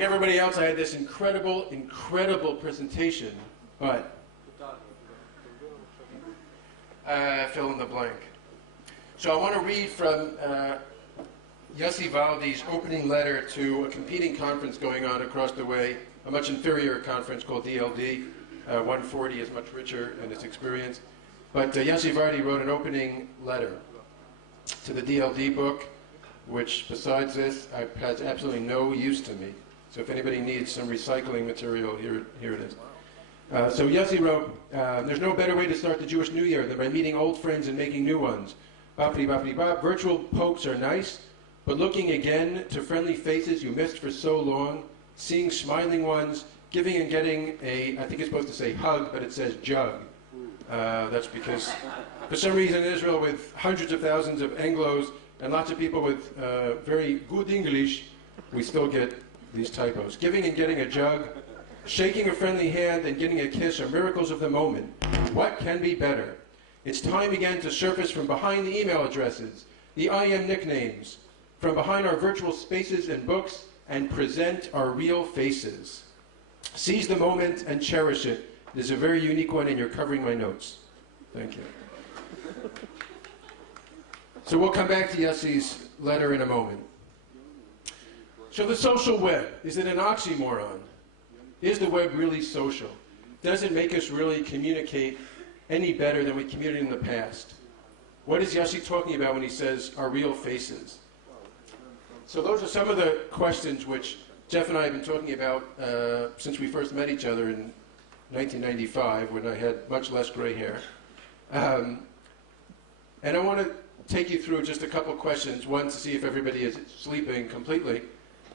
like everybody else, I had this incredible presentation, but fill in the blank. So I want to read from Yossi Valdi's opening letter to a competing conference going on across the way, a much inferior conference called DLD. 140 is much richer in its experience. But Yossi Valdi wrote an opening letter to the DLD book, which besides this has absolutely no use to me. So if anybody needs some recycling material, here it is. So Yossi wrote, there's no better way to start the Jewish New Year than by meeting old friends and making new ones. Boppity boppity bop. Virtual pokes are nice, but looking again to friendly faces you missed for so long, seeing smiling ones, giving and getting a, I think it's supposed to say hug, but it says jug. That's because for some reason in Israel, with hundreds of thousands of Anglos and lots of people with very good English, we still get these typos. Giving and getting a jug, shaking a friendly hand and getting a kiss are miracles of the moment. What can be better? It's time again to surface from behind the email addresses, the IM nicknames, from behind our virtual spaces and books, and present our real faces. Seize the moment and cherish it. It is a very unique one, and you're covering my notes. Thank you. So we'll come back to Yossi's letter in a moment. So the social web, is it an oxymoron? Is the web really social? Does it make us really communicate any better than we communicated in the past? What is Yossi talking about when he says our real faces? So those are some of the questions which Jeff and I have been talking about since we first met each other in 1995, when I had much less gray hair. And I want to take you through just a couple questions. One, to see if everybody is sleeping completely,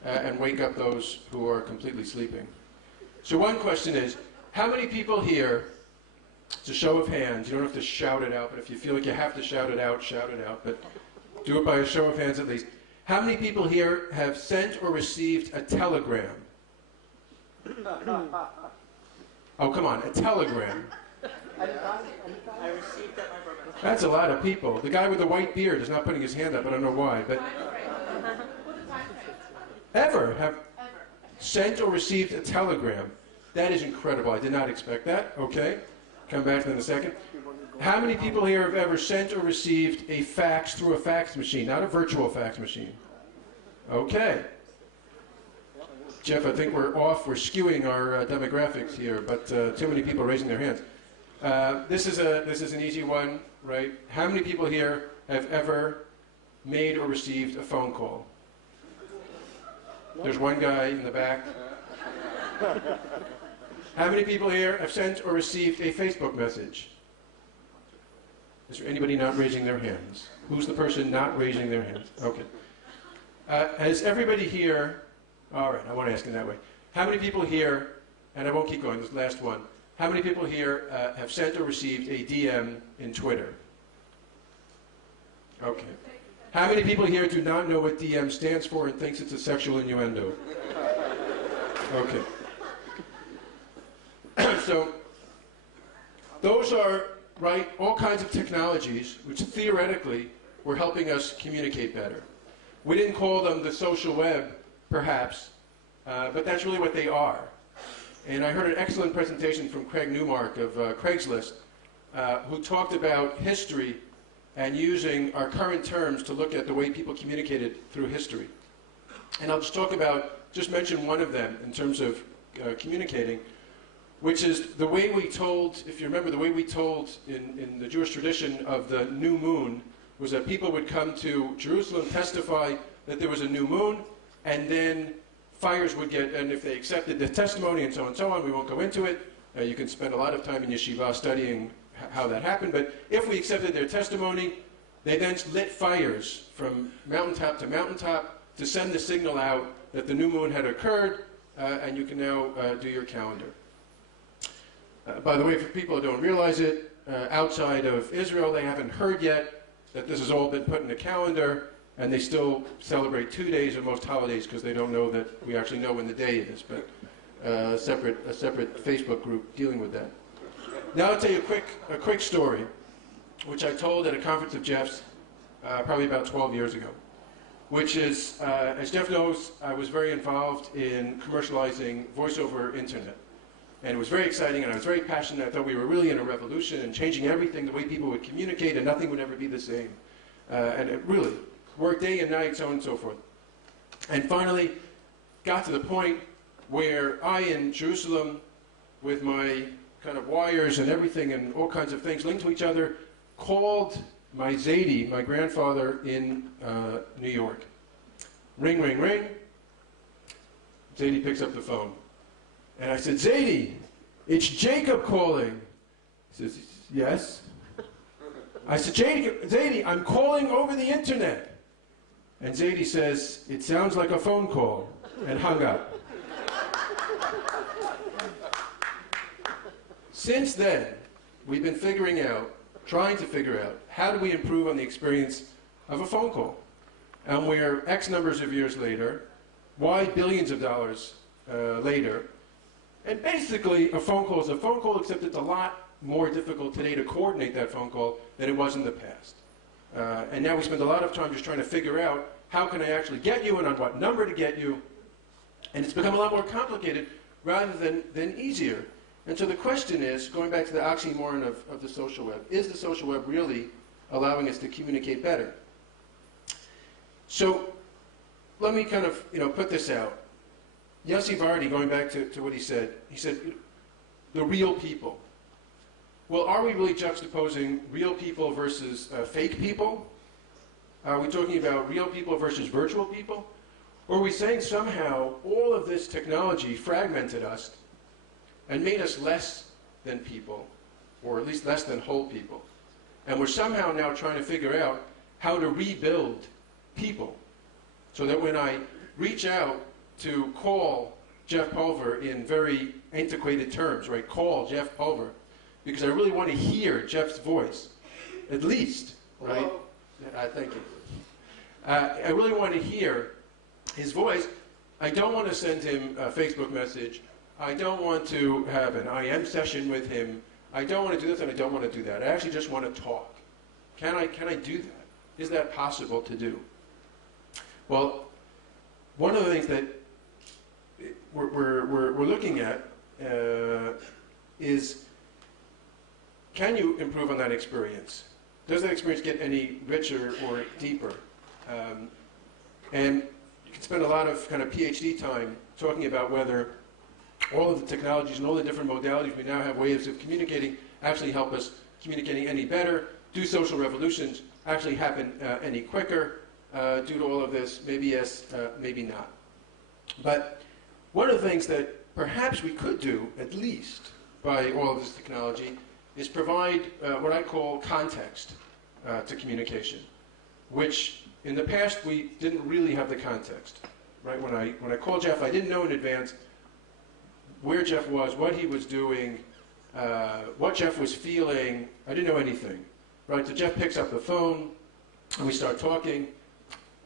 and wake up those who are completely sleeping. So one question is, how many people here, it's a show of hands, you don't have to shout it out, but if you feel like you have to shout it out, but do it by a show of hands at least. How many people here have sent or received a telegram? Oh, come on, a telegram. I received that. That's a lot of people. The guy with the white beard is not putting his hand up. I don't know why, but ever have sent or received a telegram? That is incredible. I did not expect that. Okay, come back to that in a second. How many people here have ever sent or received a fax through a fax machine, not a virtual fax machine? Okay. Jeff, I think we're off. We're skewing our demographics here, but too many people raising their hands. This is an easy one, right? How many people here have ever made or received a phone call? There's one guy in the back. How many people here have sent or received a Facebook message? Is there anybody not raising their hands? Who's the person not raising their hands? Okay. Has everybody here, all right, I want to ask it that way. How many people here, and I won't keep going, this last one. How many people here have sent or received a DM in Twitter? Okay. How many people here do not know what DM stands for and thinks it's a sexual innuendo? Okay. So, those are, right, all kinds of technologies which theoretically were helping us communicate better. We didn't call them the social web, perhaps, but that's really what they are. And I heard an excellent presentation from Craig Newmark of Craigslist, who talked about history and using our current terms to look at the way people communicated through history. And I'll just mention one of them in terms of communicating, which is the way we told, if you remember, the way we told in the Jewish tradition of the new moon was that people would come to Jerusalem, testify that there was a new moon, and then fires would get, and if they accepted the testimony and so on, we won't go into it. You can spend a lot of time in yeshiva studying how that happened, but if we accepted their testimony, they then lit fires from mountaintop to mountaintop to send the signal out that the new moon had occurred, and you can now do your calendar. By the way, for people who don't realize it, outside of Israel, they haven't heard yet that this has all been put in the calendar, and they still celebrate 2 days of most holidays because they don't know that we actually know when the day is, but a separate Facebook group dealing with that. Now I'll tell you a quick story, which I told at a conference of Jeff's probably about 12 years ago. which is, as Jeff knows, I was very involved in commercializing voice-over internet. And it was very exciting, and I was very passionate. I thought we were really in a revolution and changing everything, the way people would communicate, and nothing would ever be the same. And it really worked day and night, so on and so forth. And finally, got to the point where I, in Jerusalem, with my kind of wires and everything and all kinds of things linked to each other, called my Zaidi, my grandfather, in New York. Ring, ring, ring. Zaidi picks up the phone. And I said, Zaidi, it's Jacob calling. He says, yes. I said, Zaidi, I'm calling over the internet. And Zaidi says, it sounds like a phone call, and hung up. Since then, we've been trying to figure out, how do we improve on the experience of a phone call? And we're X numbers of years later, Y billions of dollars later, and basically a phone call is a phone call, except it's a lot more difficult today to coordinate that phone call than it was in the past. And now we spend a lot of time just trying to figure out, how can I actually get you and on what number to get you? And it's become a lot more complicated rather than easier. And so the question is, going back to the oxymoron of the social web, is the social web really allowing us to communicate better? So let me kind of put this out. Yossi Vardi, going back to what he said the real people. Well, are we really juxtaposing real people versus fake people? Are we talking about real people versus virtual people? Or are we saying somehow all of this technology fragmented us and made us less than people, or at least less than whole people? And we're somehow now trying to figure out how to rebuild people, so that when I reach out to call Jeff Pulver in very antiquated terms, right? Call Jeff Pulver, because I really want to hear Jeff's voice, at least, right? Thank you. I really want to hear his voice. I don't want to send him a Facebook message. I don't want to have an IM session with him. I don't want to do this and I don't want to do that. I actually just want to talk. Can I do that? Is that possible to do? Well, one of the things that we're looking at is, can you improve on that experience? Does that experience get any richer or deeper? And you can spend a lot of kind of PhD time talking about whether all of the technologies and all the different modalities we now have ways of communicating actually help us communicating any better. Do social revolutions actually happen any quicker due to all of this? Maybe yes, maybe not. But one of the things that perhaps we could do, at least by all of this technology, is provide what I call context to communication, which in the past we didn't really have the context. Right? When I called Jeff, I didn't know in advance where Jeff was, what he was doing, what Jeff was feeling. I didn't know anything. Right? So Jeff picks up the phone, and we start talking,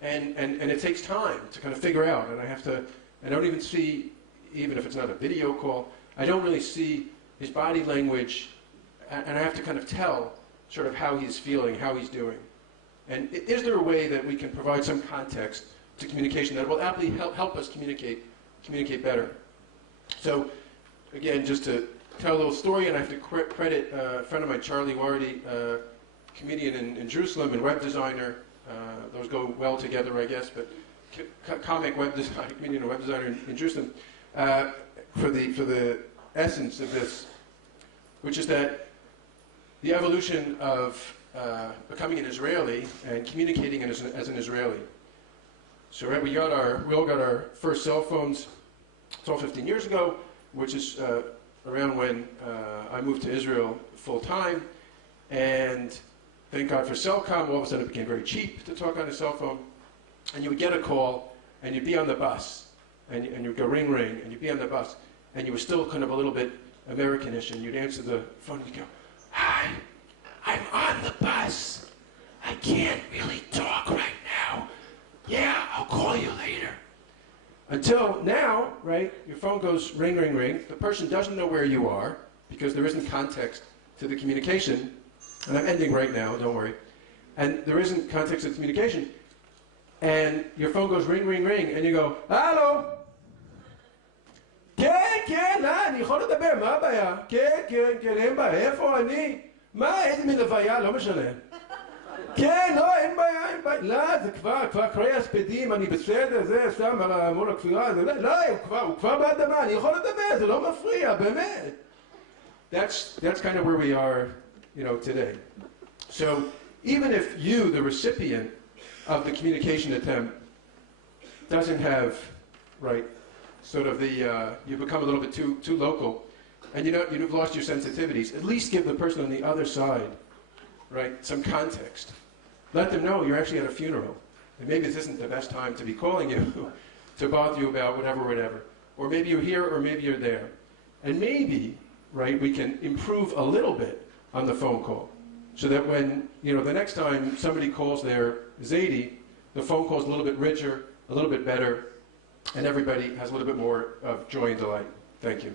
and it takes time to kind of figure out. And I don't even see, even if it's not a video call, I don't really see his body language, and I have to kind of tell sort of how he's feeling, how he's doing. And is there a way that we can provide some context to communication that will aptly help us communicate better? So, again, just to tell a little story, and I have to credit a friend of mine, Charlie Wardy, comedian in Jerusalem and web designer. Those go well together, I guess, but comic web designer, comedian and web designer in Jerusalem, for the essence of this, which is that the evolution of becoming an Israeli and communicating as an Israeli. So right, we all got our first cell phones 12, 15 years ago, which is around when I moved to Israel full time, and thank God for Cellcom. All of a sudden, it became very cheap to talk on a cell phone, and you would get a call, and you'd be on the bus, and you'd go ring ring, and you'd be on the bus, and you were still kind of a little bit Americanish, and you'd answer the phone, and you'd go, "Hi, I'm on the bus. I can't really talk right now. Yeah, I'll call you later." Until now, right, your phone goes ring, ring, ring. The person doesn't know where you are because there isn't context to the communication. And I'm ending right now, don't worry. And there isn't context to the communication. and your phone goes ring, ring, ring, and you go, הלו? כן, כן, אני יכול לדבר, מה הבעיה? כן, כן, כן, אין בעיה, איפה אני? מה, איזה מין הוויה, לא משנה. כן, לא, אין בעיה, אין בעיה. לא, זה כבר קרי הספדים, אני בסדר, זה שם מול הכפירה, זה לא, הוא כבר באדמה, אני יכול לדבר, זה לא מפריע, באמת. That's kind of where we are, today. So even if you, the recipient of the communication attempt, doesn't have, right, sort of you've become a little bit too local, and you've lost your sensitivities, at least give the person on the other side, right, some context. Let them know you're actually at a funeral, and maybe this isn't the best time to be calling you to bother you about whatever. Or maybe you're here, or maybe you're there. And maybe, right, we can improve a little bit on the phone call, so that when, the next time somebody calls their Zaidi, the phone call's a little bit richer, a little bit better, and everybody has a little bit more of joy and delight. Thank you.